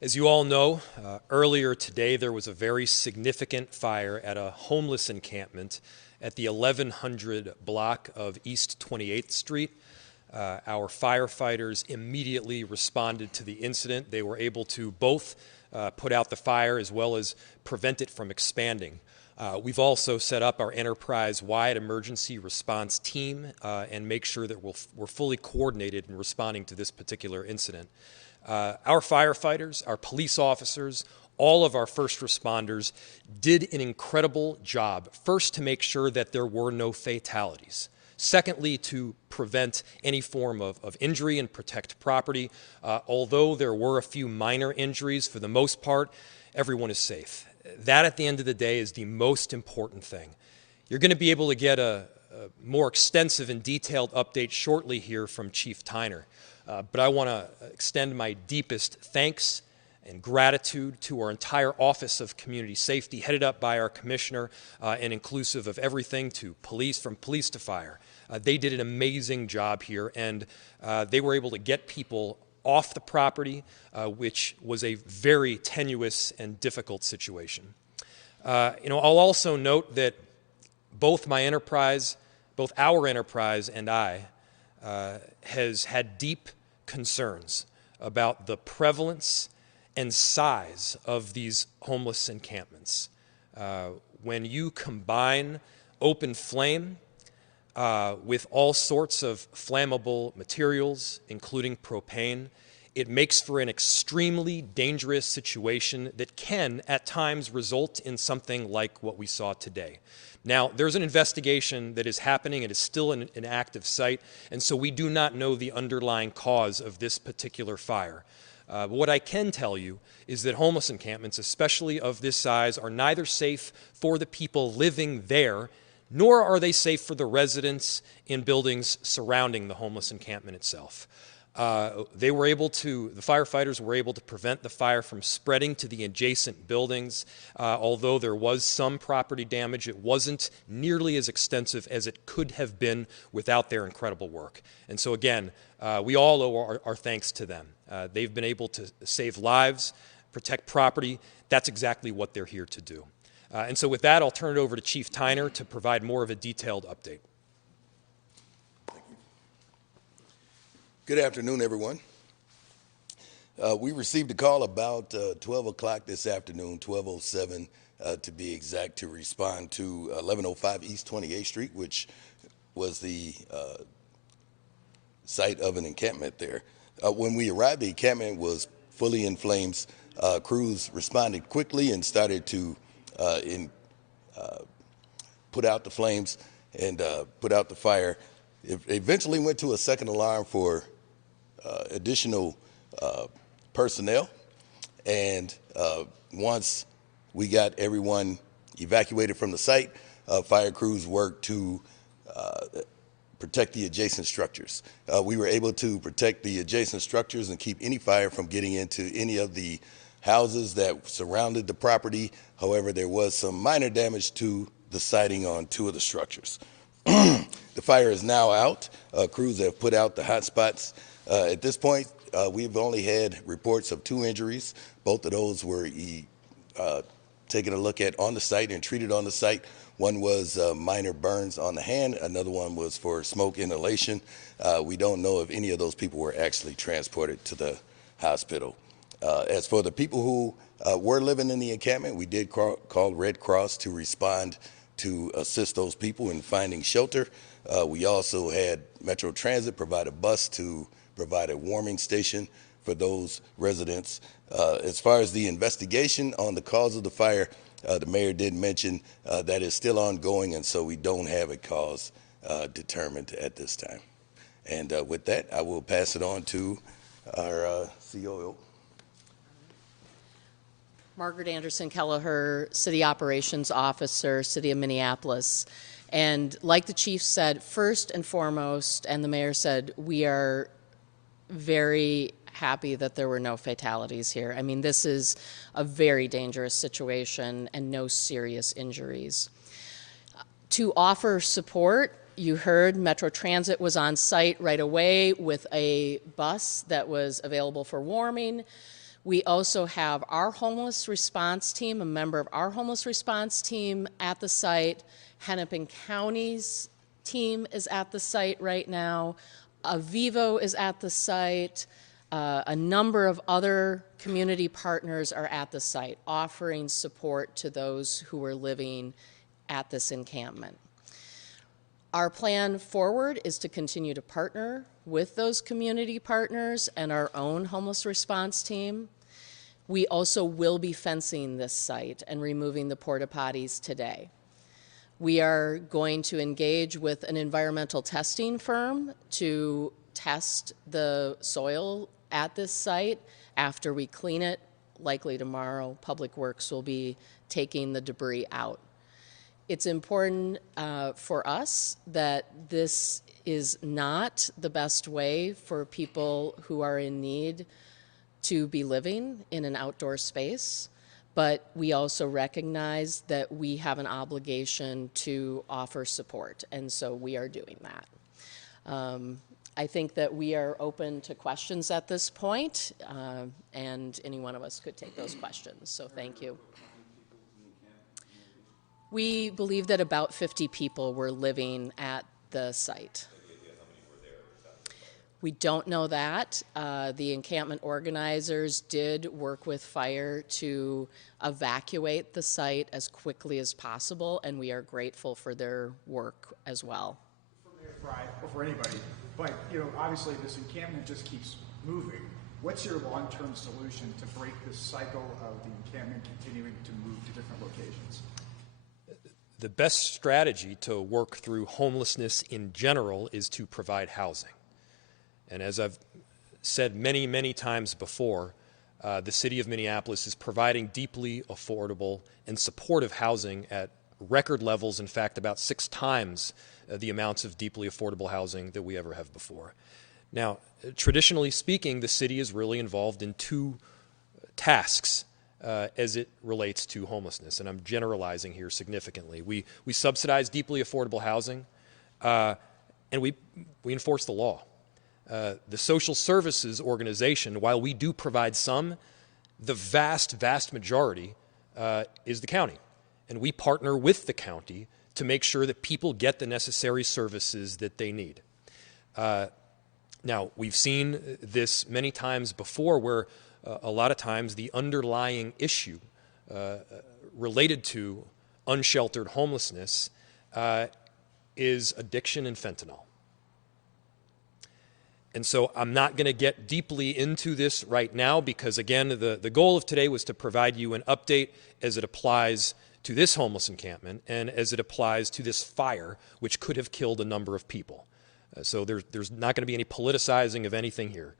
As you all know, earlier today there was a very significant fire at a homeless encampment at the 1100 block of East 28th Street. Our firefighters immediately responded to the incident. They were able to both put out the fire as well as prevent it from expanding. We've also set up our enterprise-wide emergency response team and make sure that we're fully coordinated in responding to this particular incident. Our firefighters, our police officers, all of our first responders did an incredible job, first to make sure that there were no fatalities. Secondly, to prevent any form of injury and protect property. Although there were a few minor injuries, for the most part, everyone is safe. That, at the end of the day, is the most important thing. You're going to be able to get a more extensive and detailed update shortly here from Chief Tyner. But I want to extend my deepest thanks and gratitude to our entire Office of Community Safety, headed up by our Commissioner and inclusive of everything to police, from police to fire. They did an amazing job here, and they were able to get people off the property, which was a very tenuous and difficult situation. I'll also note that both our enterprise and I has had deep concerns about the prevalence and size of these homeless encampments. When you combine open flame with all sorts of flammable materials, including propane, it makes for an extremely dangerous situation that can, at times, result in something like what we saw today. Now, there's an investigation that is happening. It is still an active site, and so we do not know the underlying cause of this particular fire. But what I can tell you is that homeless encampments, especially of this size, are neither safe for the people living there, nor are they safe for the residents in buildings surrounding the homeless encampment itself. The firefighters were able to prevent the fire from spreading to the adjacent buildings. Although there was some property damage, it wasn't nearly as extensive as it could have been without their incredible work. And so again, we all owe our thanks to them. They've been able to save lives, protect property. That's exactly what they're here to do. And so with that, I'll turn it over to Chief Tyner to provide more of a detailed update. Good afternoon, everyone. We received a call about 12 o'clock this afternoon, 12:07 to be exact, to respond to 1105 East 28th Street, which was the site of an encampment there. When we arrived, the encampment was fully in flames. Crews responded quickly and started to put out the flames and put out the fire. It eventually went to a second alarm for additional personnel, and once we got everyone evacuated from the site, fire crews worked to protect the adjacent structures. We were able to protect the adjacent structures and keep any fire from getting into any of the houses that surrounded the property. However, there was some minor damage to the siding on two of the structures. The fire is now out. Crews have put out the hot spots. At this point, we've only had reports of 2 injuries. Both of those were taken a look at on the site and treated on the site. One was minor burns on the hand. Another one was for smoke inhalation. We don't know if any of those people were actually transported to the hospital. As for the people who were living in the encampment, we did call Red Cross to respond to assist those people in finding shelter. We also had Metro Transit provide a bus to provide a warming station for those residents. As far as the investigation on the cause of the fire, the mayor did mention that is still ongoing, and so we don't have a cause determined at this time. And with that, I will pass it on to our COO. Margaret Anderson Kelliher, City Operations Officer, City of Minneapolis. And like the chief said, first and foremost, and the mayor said, we are very happy that there were no fatalities here. I mean, this is a very dangerous situation and no serious injuries. To offer support, you heard Metro Transit was on site right away with a bus that was available for warming. We also have our homeless response team, a member of our homeless response team at the site. Hennepin County's team is at the site right now. Avivo is at the site. A number of other community partners are at the site, offering support to those who are living at this encampment. Our plan forward is to continue to partner with those community partners and our own homeless response team. We also will be fencing this site and removing the porta potties today. We are going to engage with an environmental testing firm to test the soil at this site after we clean it. Likely tomorrow, Public Works will be taking the debris out. It's important for us that this is not the best way for people who are in need to be living in an outdoor space, but we also recognize that we have an obligation to offer support, and so we are doing that. I think that we are open to questions at this point, and any one of us could take those questions, so thank you. We believe that about 50 people were living at the site. We don't know that. The encampment organizers did work with fire to evacuate the site as quickly as possible, and we are grateful for their work as well. For Mayor Frey, or for anybody, but obviously this encampment just keeps moving. What's your long-term solution to break this cycle of the encampment continuing to move to different locations? The best strategy to work through homelessness in general is to provide housing. And as I've said many, many times before, the city of Minneapolis is providing deeply affordable and supportive housing at record levels, in fact, about 6 times the amounts of deeply affordable housing that we ever have before. Now, traditionally speaking, the city is really involved in 2 tasks as it relates to homelessness, and I'm generalizing here significantly. We subsidize deeply affordable housing, and we enforce the law. The social services organization, while we do provide some, the vast, vast majority is the county. And we partner with the county to make sure that people get the necessary services that they need. Now, we've seen this many times before where a lot of times the underlying issue related to unsheltered homelessness is addiction and fentanyl. And so I'm not going to get deeply into this right now because, again, the goal of today was to provide you an update as it applies to this homeless encampment and as it applies to this fire, which could have killed a number of people. So there's not going to be any politicizing of anything here.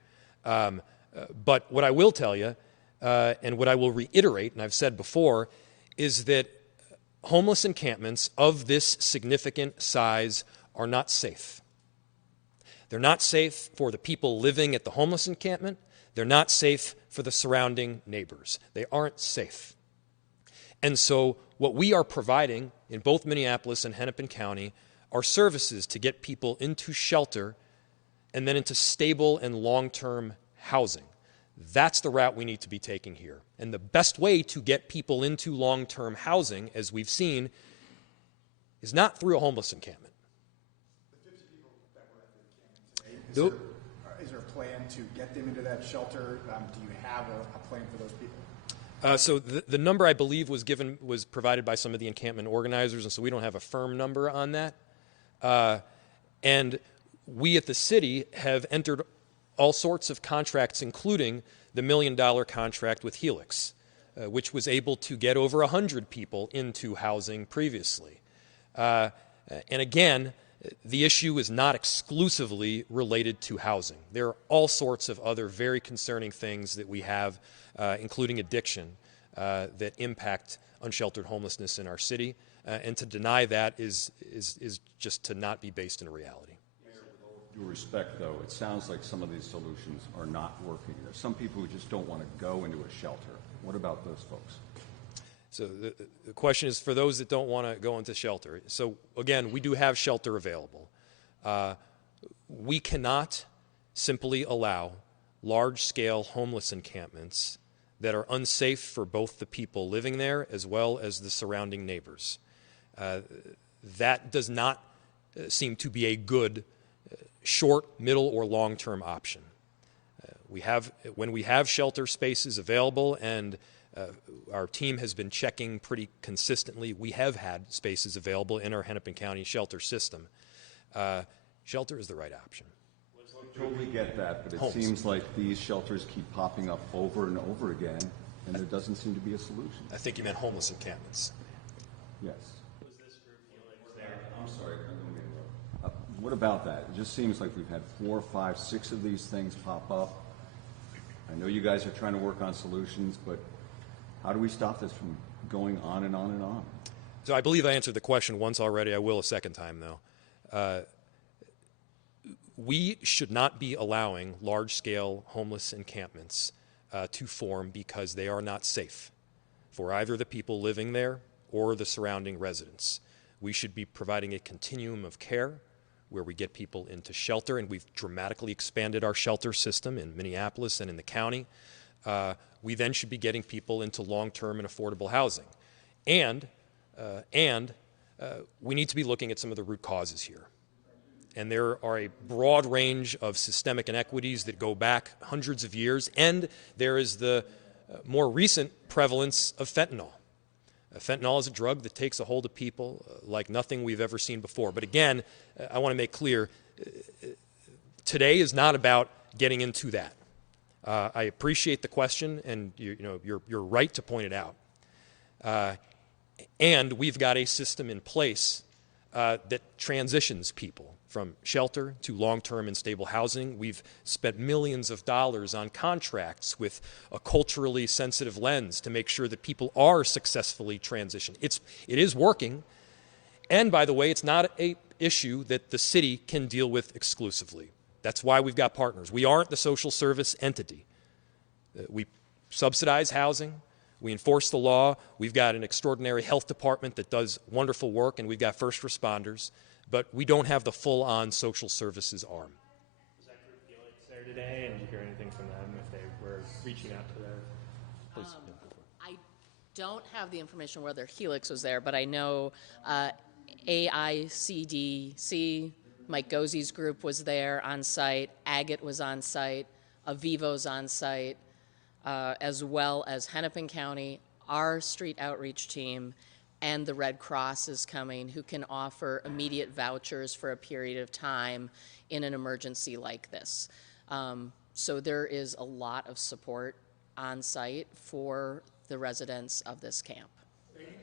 But what I will tell you, and what I will reiterate, and I've said before, is that homeless encampments of this significant size are not safe. They're not safe for the people living at the homeless encampment. They're not safe for the surrounding neighbors. They aren't safe. And so what we are providing in both Minneapolis and Hennepin County are services to get people into shelter and then into stable and long-term housing. That's the route we need to be taking here. And the best way to get people into long-term housing, as we've seen, is not through a homeless encampment. The 50 people that were at the encampment today, is there a plan to get them into that shelter? Do you have a plan for those people? So the number I believe was provided by some of the encampment organizers, and so we don't have a firm number on that. And we at the city have entered all sorts of contracts, including the $1 million contract with Helix, which was able to get over 100 people into housing previously. And again, the issue is not exclusively related to housing. There are all sorts of other very concerning things that we have, including addiction, that impact unsheltered homelessness in our city. And to deny that is just to not be based in reality. With due respect, though, it sounds like some of these solutions are not working. There's some people who just don't want to go into a shelter. What about those folks? So the question is for those that don't want to go into shelter. So again, we do have shelter available. We cannot simply allow large-scale homeless encampments that are unsafe for both the people living there as well as the surrounding neighbors. That does not seem to be a good short, middle, or long-term option. When we have shelter spaces available, and our team has been checking pretty consistently, we have had spaces available in our Hennepin County shelter system. Shelter is the right option. I totally get that, but it seems like these shelters keep popping up over and over again, and there doesn't seem to be a solution. I think you meant homeless encampments. Yes. Was this group there? I'm sorry, I don't mean to interrupt. What about that? It just seems like we've had 4, 5, 6 of these things pop up. I know you guys are trying to work on solutions, but how do we stop this from going on and on and on? So I believe I answered the question once already. I will a second time, though. We should not be allowing large-scale homeless encampments to form because they are not safe for either the people living there or the surrounding residents. We should be providing a continuum of care where we get people into shelter, and we've dramatically expanded our shelter system in Minneapolis and in the county. We then should be getting people into long-term and affordable housing. And we need to be looking at some of the root causes here. And there are a broad range of systemic inequities that go back hundreds of years, and there is the more recent prevalence of fentanyl. Fentanyl is a drug that takes a hold of people like nothing we've ever seen before. But again, I want to make clear, today is not about getting into that. I appreciate the question, and you're right to point it out. And we've got a system in place that transitions people from shelter to long-term and stable housing. We've spent millions of dollars on contracts with a culturally sensitive lens to make sure that people are successfully transitioned. It is working, and by the way, it's not an issue that the city can deal with exclusively. That's why we've got partners. We aren't the social service entity. We subsidize housing. We enforce the law. We've got an extraordinary health department that does wonderful work, and we've got first responders. But we don't have the full-on social services arm. Was that group Felix there today, and did you hear anything from them if they were reaching out to their... I don't have the information whether Helix was there, but I know AICDC, Mike Gozzi's group was there on site, Agate was on site, Avivo's on site, as well as Hennepin County, our street outreach team, and the Red Cross is coming, who can offer immediate vouchers for a period of time in an emergency like this. So there is a lot of support on site for the residents of this camp.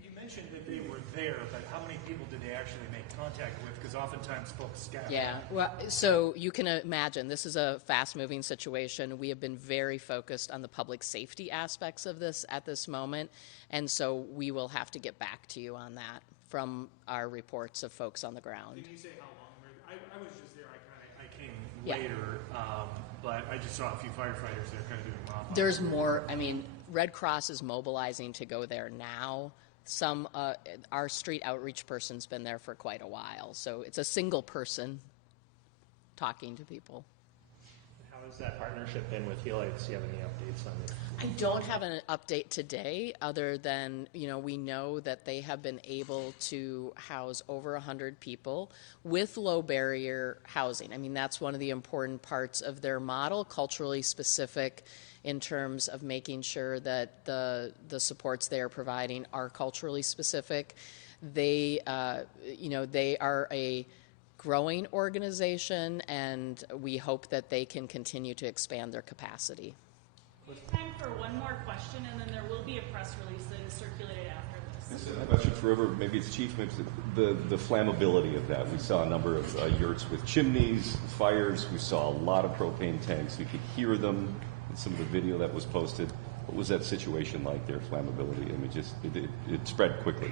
You mentioned that they were there, but how many people did they actually make contact with? Because oftentimes folks scatter. Yeah, well, so you can imagine this is a fast-moving situation. We have been very focused on the public safety aspects of this at this moment, and so we will have to get back to you on that from our reports of folks on the ground. Did you say how long? I was just there. I came later, but I just saw a few firefighters there kind of doing mop-up. There's more. I mean, Red Cross is mobilizing to go there now. Our street outreach person's been there for quite a while, so it's a single person talking to people. How has that partnership been with Helix? Do you have any updates on it? I don't have an update today other than, we know that they have been able to house over 100 people with low barrier housing. I mean, that's one of the important parts of their model, culturally specific in terms of making sure that the supports they are providing are culturally specific. They are a growing organization, and we hope that they can continue to expand their capacity. We have time for one more question, and then there will be a press release that is circulated after this. I have a question for whoever, maybe it's Chief, maybe it's the flammability of that. We saw a number of yurts with chimneys, fires. We saw a lot of propane tanks. We could hear them in some of the video that was posted. What was that situation like there, flammability? I mean, it spread quickly.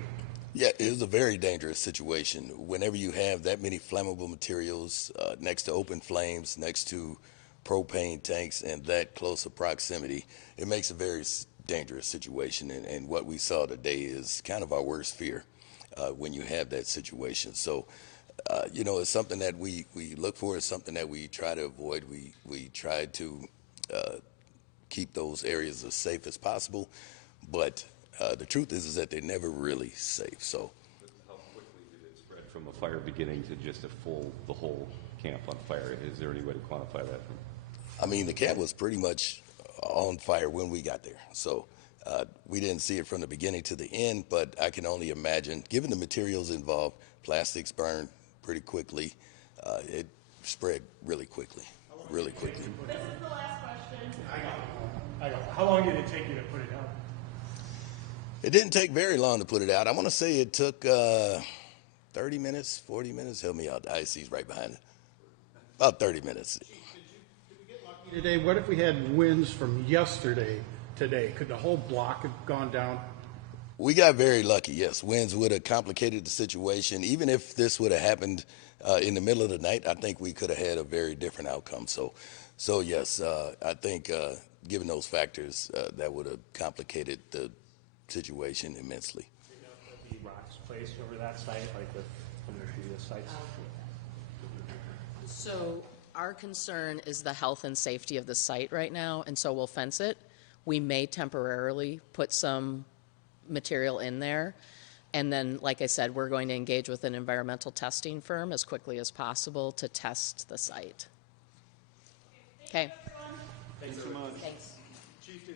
Yeah, it was a very dangerous situation. Whenever you have that many flammable materials next to open flames, next to propane tanks, and that close of proximity, it makes a very dangerous situation. And what we saw today is kind of our worst fear when you have that situation. So, it's something that we look for. It's something that we try to avoid. We try to keep those areas as safe as possible. But the truth is that they're never really safe. So, how quickly did it spread from a fire beginning to just the whole camp on fire? Is there any way to quantify that? I mean, the camp was pretty much on fire when we got there. So we didn't see it from the beginning to the end, but I can only imagine, given the materials involved, plastics burned pretty quickly. It spread really quickly, really quickly. This is the last question. I got How long did it take you to put it out? It didn't take very long to put it out. I want to say it took 30 minutes, 40 minutes. Help me out. The IC's right behind it. About 30 minutes. Did we get lucky today? What if we had winds from yesterday today? Could the whole block have gone down? We got very lucky, yes. Winds would have complicated the situation. Even if this would have happened in the middle of the night, I think we could have had a very different outcome. So yes, I think given those factors, that would have complicated the situation immensely. Do you know if there'll be rocks placed over that site, like with some of the previous sites? So our concern is the health and safety of the site right now, and so we'll fence it. We may temporarily put some material in there, and then, like I said, we're going to engage with an environmental testing firm as quickly as possible to test the site. Okay. Thanks, everyone. Thanks so much. Thanks.